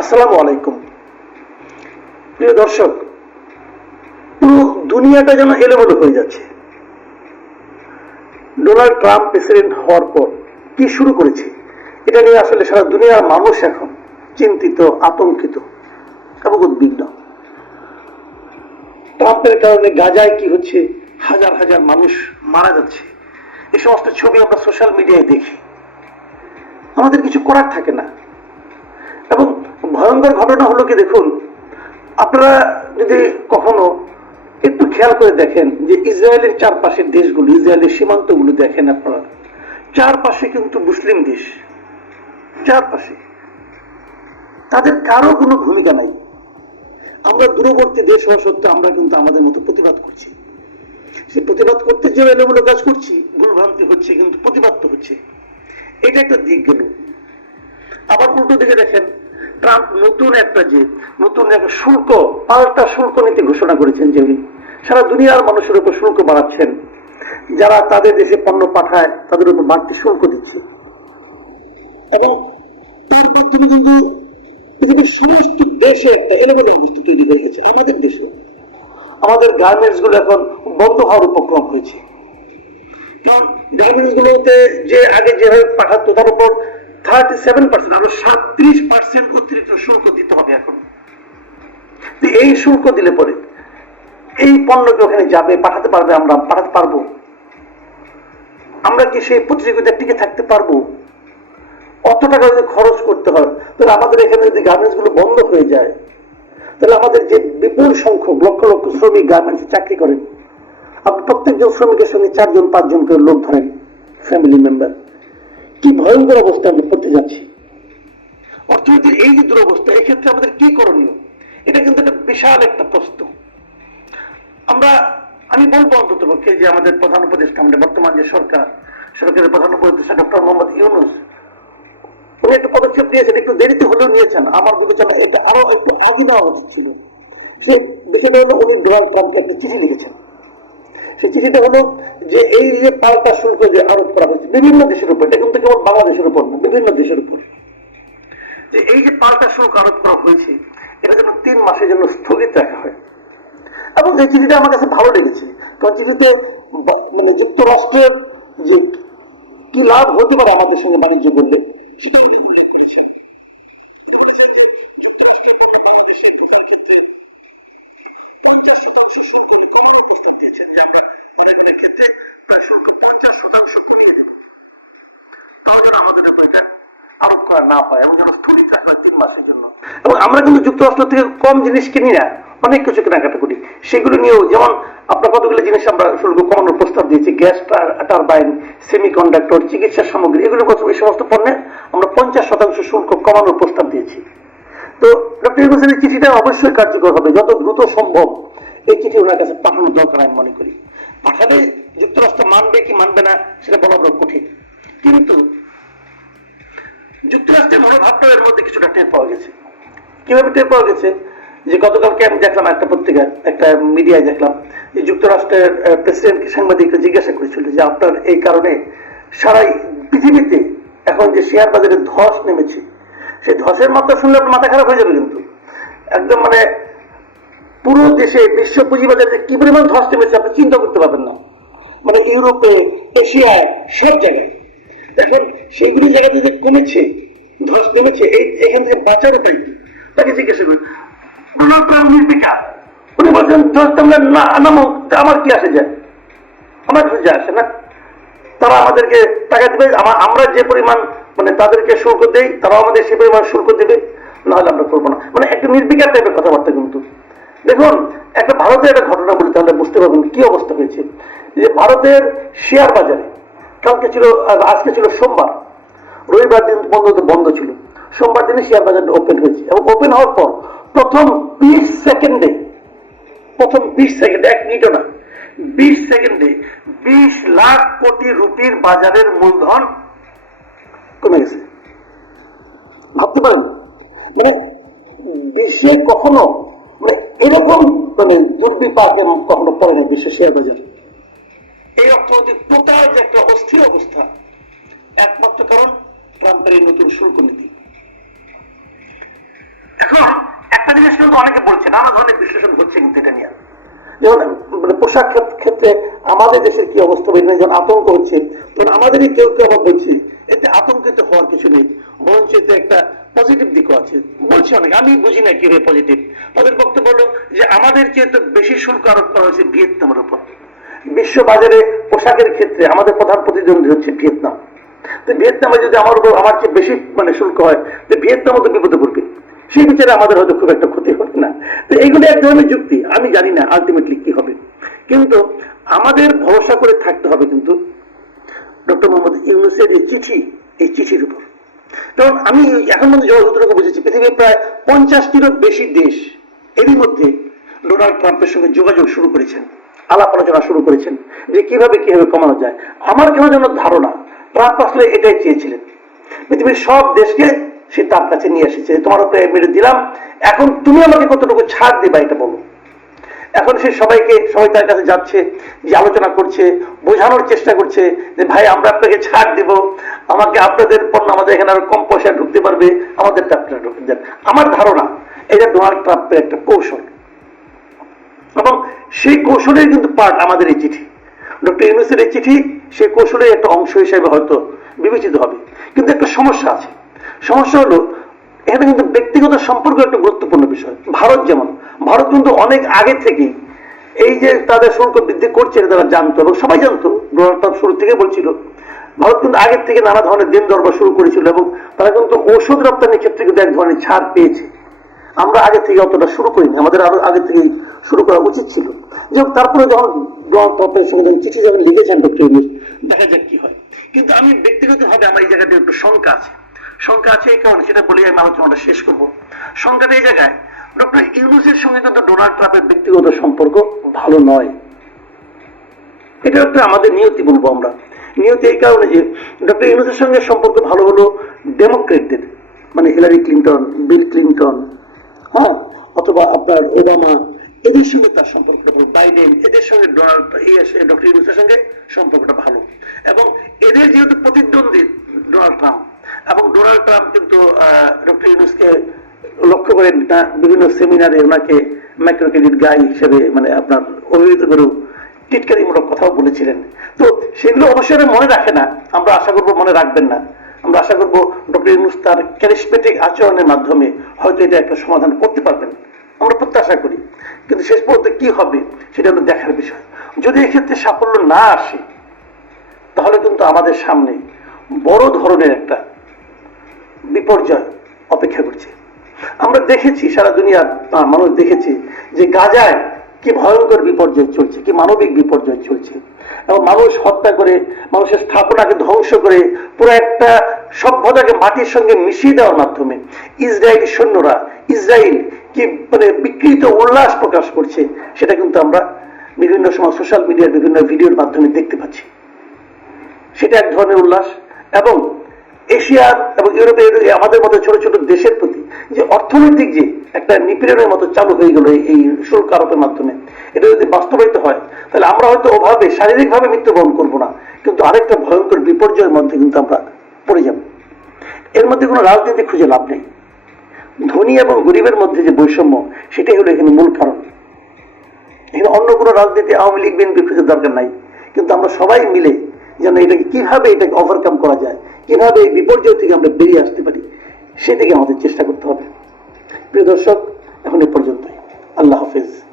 আসসালামু আলাইকুম। প্রিয় দর্শক, পুরো দুনিয়াটা যেন এলোমেলো হয়ে যাচ্ছে। ডোনাল্ড ট্রাম্প প্রেসিডেন্ট হওয়ার পর কি শুরু করেছে, এটা নিয়ে আসলে সারা দুনিয়ার মানুষ এখন চিন্তিত, আতঙ্কিত এবং উদ্বিগ্ন। ট্রাম্পের কারণে গাজায় কি হচ্ছে, হাজার হাজার মানুষ মারা যাচ্ছে। এই সমস্ত ছবি আমরা সোশ্যাল মিডিয়ায় দেখি। আমাদের কিছু করার থাকে না। ভয়ঙ্কর ঘটনা হলো কি দেখুন, আপনারা যদি কখনো একটু খেয়াল করে দেখেন যে ইসরায়েলের চারপাশের দেশগুলো, ইসরায়েলের সীমান্তগুলো দেখেন আপনারা, চারপাশে কিন্তু মুসলিম দেশ, চারপাশে। তাদের কারও কোনো ভূমিকা নাই। আমরা দূরবর্তী দেশ হওয়া সত্ত্বেও আমরা কিন্তু আমাদের মতো প্রতিবাদ করছি। সে প্রতিবাদ করতে যে এলোমেলো কাজ করছি, ভুলভ্রান্তি হচ্ছে, কিন্তু প্রতিবাদ তো হচ্ছে। এটা একটা দিক গেল। আবার উল্টো দিকে দেখেন ট্রাম্প নতুন একটা যে নতুন একটা শুল্ক, পাল্টা শুল্ক নীতি ঘোষণা করেছেন যে সারা দুনিয়ার মানুষের উপর শুল্ক বাড়াচ্ছেন। যারা তাদের দেশে পণ্য পাঠায়, তাদের উপর বাড়তি শুল্ক দিচ্ছে। এবং তার মাধ্যমে কিন্তু পৃথিবীর সমস্ত দেশে এলোমেলো তৈরি হয়ে গেছে আমাদের দেশে। আমাদের গার্মেন্টসগুলো এখন বন্ধ হওয়ার উপক্রম হয়েছে। কারণ গার্মেন্টস গুলোতে যে আগে যেভাবে পাঠাতো, তার উপর থার্টি সেভেন পার্সেন্ট আরও সাতত্রিশ পার্সেন্ট অতিরিক্ত শুল্ক দিতে হবে এখন। এই শুল্ক দিলে পরে এই পণ্যকে ওখানে যাবে, পাঠাতে পারবে আমরা, পাঠাতে পারব। আমরা কি সেই টিকে থাকতে পারব? অত টাকা যদি খরচ করতে হয়? তাহলে আমাদের এখানে যদি গার্মেন্টসগুলো বন্ধ হয়ে যায়, তাহলে আমাদের যে বিপুল সংখ্যক, লক্ষ লক্ষ শ্রমিক গার্মেন্টসে চাকরি করেন, আপনি প্রত্যেকজন শ্রমিকের সঙ্গে চারজন, পাঁচজন করে লোক ধরেন ফ্যামিলি মেম্বার কি ভয়ঙ্কর অবস্থা আমরা পড়তে যাচ্ছি। অর্থনীতির এই যে দুরবস্থা এক্ষেত্রে আমাদের কি করণীয়? এটা কিন্তু একটা বিশাল একটা প্রশ্ন। আমরা, আমি বলব অন্তত পক্ষে যে আমাদের প্রধান উপদেষ্টা, আমাদের বর্তমান যে সরকার, সরকারের প্রধান উপদেষ্টা ডক্টর মোহাম্মদ ইউনুস, উনি একটা পদক্ষেপ নিয়েছেন, একটু দেরিতে হলেও নিয়েছেন। আমার বিবেচনা এটা আরও একটু আগে নেওয়া উচিত ছিল। সে বিষয়টা হলো উনি ডোনাল্ড ট্রাম্পকে একটা চিঠি লিখেছেন। সেই চিঠিটা হলো যে এই যে পাল্টা শুল্ক যে আরোপ করা হয়েছে, বিভিন্ন দেশের উপর, এটা কিন্তু কেবল বাংলাদেশের উপর না, বিভিন্ন দেশের উপর। যে এই যে পাল্টা শুল্ক আরোপ করা হয়েছে, এটা যেন তিন মাসের জন্য স্থগিত রাখা হয়। এবং এই চিঠিটা আমার কাছে ভালো লেগেছে, কারণ চিঠিতে মানে যুক্তরাষ্ট্রের যে কি লাভ হতে পারে আমাদের সঙ্গে বাণিজ্য করলে সেটা উনি উল্লেখ করেছেন। যুক্তরাষ্ট্রের পণ্য বাংলাদেশের বিমান ক্ষেত্রে পঞ্চাশ শতাংশ শুল্ক কমানোর প্রস্তাব দিয়েছেন যে আমরা অনেক অনেক ক্ষেত্রে প্রায় শুল্ক পঞ্চাশ শতাংশ কমিয়ে দেব তাহলে যেন আমাদের উপর এটা আরোপ করা না হয় এবং যেন স্থগিত হয় তিন মাসের জন্য। এবং আমরা কিন্তু যুক্তরাষ্ট্র থেকে কম জিনিস কিনি না, অনেক কিছু কেনাকাটা করি সেগুলো নিয়েও যেমন আপনার কতগুলো জিনিস আমরা শুল্ক কমানোর প্রস্তাব দিয়েছি, গ্যাস টারবাইন সেমি কন্ডাক্টর চিকিৎসা সামগ্রী, এগুলো এই সমস্ত পণ্যে আমরা পঞ্চাশ শতাংশ শুল্ক কমানোর প্রস্তাব দিয়েছি। তো ডক্টর ইউনুসের এই চিঠিটা অবশ্যই কার্যকর হবে, যত দ্রুত সম্ভব এই চিঠি ওনার কাছে পাঠানো দরকার আমি মনে করি। পাঠালে যুক্তরাষ্ট্র মানবে কি মানবে না, সেটা বলা কঠিন। কিন্তু যুক্তরাষ্ট্রের মনোভাবটাও এর মধ্যে কিছুটা টের পাওয়া গেছে। কীভাবে টের পাওয়া গেছে? যে গতকালকে আমি দেখলাম একটা পত্রিকায় একটা মিডিয়ায় দেখলাম যে যুক্তরাষ্ট্রের প্রেসিডেন্টকে সাংবাদিকরা জিজ্ঞাসা করেছিল যে আপনার এই কারণে সারাই পৃথিবীতে এখন যে শেয়ার বাজারে ধস নেমেছে, সেই ধসের মাত্রা শুনলে আপনার মাথা খারাপ হয়ে যাবে কিন্তু। একদম মানে পুরো দেশে বিশ্ব পুঁজিবাজারে কি পরিমাণ ধস নেমেছে, আপনি চিন্তা করতে পারবেন না। মানে ইউরোপে, এশিয়ায়, সব জায়গায়। এখন সেইগুলি জায়গাতে যে কমেছে, ধস নেমেছে, এই এখান থেকে বাঁচার উপায় কি? তাকে জিজ্ঞাসা করি। উনি বলছেন, ধস নামলে না আমার কি আসে যায় আমার কিছু আসে না? তারা আমাদেরকে টাকা দেবে, আমা- আমরা যে পরিমাণ মানে তাদেরকে শুল্ক দেই, তারাও আমাদের সে পরিমাণ শুল্ক দেবে, নাহলে আমরা করব না। মানে একটা নির্বিকার টাইপের কথাবার্তা কিন্তু। দেখুন, একটা ভারতের একটা ঘটনা বলি, তাহলে বুঝতে পারবেন কি অবস্থা হয়েছে। যে ভারতের শেয়ার বাজারে কালকে ছিল আজকে ছিল সোমবার। রবিবার দিন বন্ধ বন্ধ ছিল। সোমবার দিনে শেয়ার বাজারটা ওপেন হয়েছে। এবং ওপেন হওয়ার পর প্রথম বিশ সেকেন্ডে, প্রথম বিশ সেকেন্ডে, এক মিনিটও না, বিশ সেকেন্ডে বিশ লাখ কোটি রুপির বাজারের মূলধন কমে গেছে। ভাবতে পারেন মানে বিশ্বে কখনো মানে এরকম মানে দুর্বিপাক কখনো পড়ে নাই বিশ্ব শেয়ার বাজার। এই অর্থনৈতিক টোটাল যে একটা অস্থির অবস্থা, একমাত্র কারণ ট্রাম্পের এই নতুন শুল্ক নীতি। এখন একটা জিনিস কিন্তু অনেকে বলছে, নানা ধরনের বিশ্লেষণ হচ্ছে কিন্তু এটা নিয়ে। যেমন মানে পোশাক ক্ষেত্রে আমাদের দেশের কি অবস্থা? বা যখন আতঙ্ক হচ্ছে তখন আমাদেরই কেউ কেউ আবার বলছে, এতে আতঙ্কিত হওয়ার কিছু নেই, বরঞ্চ এতে একটা পজিটিভ দিকও আছে। বলছে অনেক, আমি বুঝি না কীভাবে পজিটিভ তাদের বক্তব্য হলো যে আমাদের চেয়ে তো বেশি শুল্ক আরোপ করা হয়েছে ভিয়েতনামের উপর। বিশ্ব বাজারে পোশাকের ক্ষেত্রে আমাদের প্রধান প্রতিদ্বন্দ্বী হচ্ছে ভিয়েতনাম। তো ভিয়েতনামে যদি আমার উপর আমার চেয়ে বেশি মানে শুল্ক হয়, তো ভিয়েতনামও তো বিপদে পড়বে। সেই বিচারে আমাদের হয়তো খুব একটা ক্ষতি হবে না। তো এইগুলো এক ধরনের যুক্তি, আমি জানি না আলটিমেটলি কি হবে। কিন্তু আমাদের ভরসা করে থাকতে হবে কিন্তু ডক্টর মোহাম্মদ ইউনুসের যে চিঠি, এই চিঠির উপর। কারণ আমি এখন মধ্যে যতটুকু বুঝেছি, পৃথিবীর প্রায় পঞ্চাশটিরও বেশি দেশ এরই মধ্যে ডোনাল্ড ট্রাম্পের সঙ্গে যোগাযোগ শুরু করেছেন। আলাপ আলোচনা শুরু করেছেন যে কীভাবে কীভাবে কমানো যায়। আমার কেন যেন ধারণা, ট্রাম্প আসলে এটাই চেয়েছিলেন। পৃথিবীর সব দেশকে সে তার কাছে নিয়ে এসেছে। তোমার উপরে মেরে দিলাম, এখন তুমি আমাকে কতটুকু ছাড় দিবা এটা বলো। এখন সে সবাইকে, সবাই তার কাছে যাচ্ছে, যে আলোচনা করছে, বোঝানোর চেষ্টা করছে যে, ভাই, আমরা আপনাকে ছাড় দিব। আমাকে আপনাদের পণ্য আমাদের এখানে আরও কম পয়সা ঢুকতে পারবে। আমাদের আপনারা ঢুকতে আমার ধারণা, এটা ডোনাল্ড ট্রাম্পের একটা কৌশল। এবং সেই কৌশলের কিন্তু পার্ট আমাদের এই চিঠি। ডক্টর ইউনুসের এই চিঠি সেই কৌশলের একটা অংশ হিসেবে হয়তো বিবেচিত হবে। কিন্তু একটা সমস্যা আছে। সমস্যা হলো, এখানে কিন্তু ব্যক্তিগত সম্পর্ক একটা গুরুত্বপূর্ণ বিষয়। ভারত যেমন, ভারত কিন্তু অনেক আগে থেকেই এই যে তাদের শুল্ক বৃদ্ধি করছে এটা তারা জানতো এবং সবাই জানতো। ডোনাল্ড ট্রাম্প শুরু থেকে বলছিল, ভারত কিন্তু আগের থেকে নানা ধরনের দিন দরবার শুরু করেছিল এবং তারা কিন্তু ঔষধ রপ্তানির ক্ষেত্রে কিন্তু এক ধরনের ছাড় পেয়েছে। আমরা আগে থেকে অতটা শুরু করিনি, আমাদের আরও আগে থেকে শুরু করা উচিত ছিল। যাই তারপরে যখন ডোনাল্ড সঙ্গে যখন চিঠি যখন লিখেছেন ডক্টর ইউনুস দেখা যাক কি হয়। কিন্তু আমি ব্যক্তিগতভাবে আমার এই জায়গাতে একটু শঙ্কা আছে। শঙ্কা আছে এই কারণে সেটা বলে আমি আলোচনাটা শেষ করব। শঙ্কাটা এই জায়গায় ডক্টর ইউনুসের সঙ্গে কিন্তু ডোনাল্ড ট্রাম্পের ব্যক্তিগত সম্পর্ক ভালো নয়। এটা একটা আমাদের নিয়তি বলব আমরা। নিয়তি এই কারণে যে ডক্টর ইউনুসের সঙ্গে সম্পর্ক ভালো হলো ডেমোক্রেটদের মানে হিলারি ক্লিন্টন বিল ক্লিন্টন হ্যাঁ অথবা আপনার ওবামা, এদের সঙ্গে তার সম্পর্কটা ভালো বাইডেন, এদের সঙ্গে ডোনাল্ড ডক্টর ইউনুসের সঙ্গে সম্পর্কটা ভালো। এবং এদের যেহেতু প্রতিদ্বন্দ্বী ডোনাল্ড ট্রাম্প, এবং ডোনাল্ড ট্রাম্প কিন্তু ডক্টর ইউনুসকে লক্ষ্য করে বিভিন্ন সেমিনারে ওনাকে মাইক্রো ক্রেডিট গাই হিসেবে মানে আপনার অভিহিত করে টিটকারিমূলক কথাও বলেছিলেন। তো সেগুলো অবশ্যই মনে রাখে না। আমরা আশা করব মনে রাখবেন না। আমরা আশা করব ডক্টর ইউনুস তার ক্যারিসমেটিক আচরণের মাধ্যমে হয়তো এটা একটা সমাধান করতে পারবেন। আমরা প্রত্যাশা করি। কিন্তু শেষ পর্যন্ত কি হবে সেটা হলো দেখার বিষয়। যদি এক্ষেত্রে সাফল্য না আসে, তাহলে কিন্তু আমাদের সামনে বড় ধরনের একটা বিপর্যয় অপেক্ষা করছে। আমরা দেখেছি, সারা দুনিয়ার মানুষ দেখেছে যে গাজায় কি ভয়ঙ্কর বিপর্যয় চলছে, কি মানবিক বিপর্যয় চলছে। এবং মানুষ হত্যা করে, মানুষের স্থাপনাকে ধ্বংস করে পুরো একটা সভ্যতাকে মাটির সঙ্গে মিশিয়ে দেওয়ার মাধ্যমে ইসরায়েলি সৈন্যরা, ইসরায়েল কি মানে বিকৃত উল্লাস প্রকাশ করছে, সেটা কিন্তু আমরা বিভিন্ন সময় সোশ্যাল মিডিয়ার বিভিন্ন ভিডিওর মাধ্যমে দেখতে পাচ্ছি। সেটা এক ধরনের উল্লাস এবং এশিয়ার এবং ইউরোপের আমাদের মতো ছোট ছোট দেশের প্রতি যে অর্থনৈতিক যে একটা নিপীড়নের মতো চালু হয়ে গেল এই- এই শুল্ক আরোপের মাধ্যমে, এটা যদি বাস্তবায়িত হয়, তাহলে আমরা হয়তো ওভাবে শারীরিকভাবে মৃত্যুবরণ করব না। কিন্তু আরেকটা ভয়ঙ্কর বিপর্যয়ের মধ্যে কিন্তু আমরা পড়ে যাব। এর মধ্যে কোনো রাজনীতি খুঁজে লাভ নেই। ধনী এবং গরিবের মধ্যে যে বৈষম্য, সেটাই হলো এখানে মূল কারণ। এখানে অন্য কোনো রাজনীতি আওয়ামী লীগ, বিএনপি খুঁজে দরকার নাই। কিন্তু আমরা সবাই মিলে যেন এটাকে কীভাবে এটাকে ওভারকাম করা যায়, কীভাবে এই বিপর্যয় থেকে আমরা বেরিয়ে আসতে পারি, সেদিকে আমাদের চেষ্টা করতে হবে। প্রিয় দর্শক, এখন এ পর্যন্তই। আল্লাহ হাফিজ।